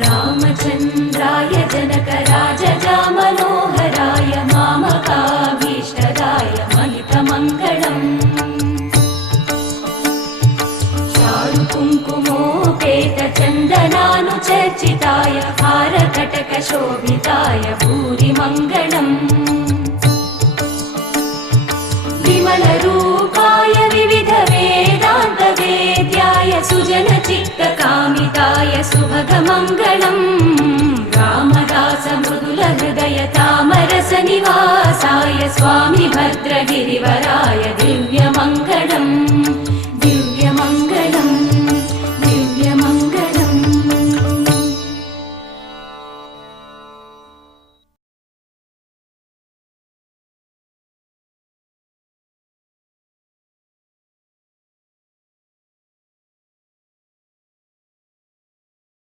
रामचन्द्राय जनकराजजामनोहराय मामकाभीष्टदाय महितमङ्गलम् चारुकुङ्कुमोपेतचन्दनानुचर्चिताय हारकटकशोभिताय भूरिमङ्गलम् विमलरूपाय विविधवेदान्तवेद्याय सुजनचित्तकामिताय सुभगमङ्गलम् रामदासमृदुलहृदय तामरसनिवासाय स्वामि भद्रगिरिवराय दिव्यमङ्गलम्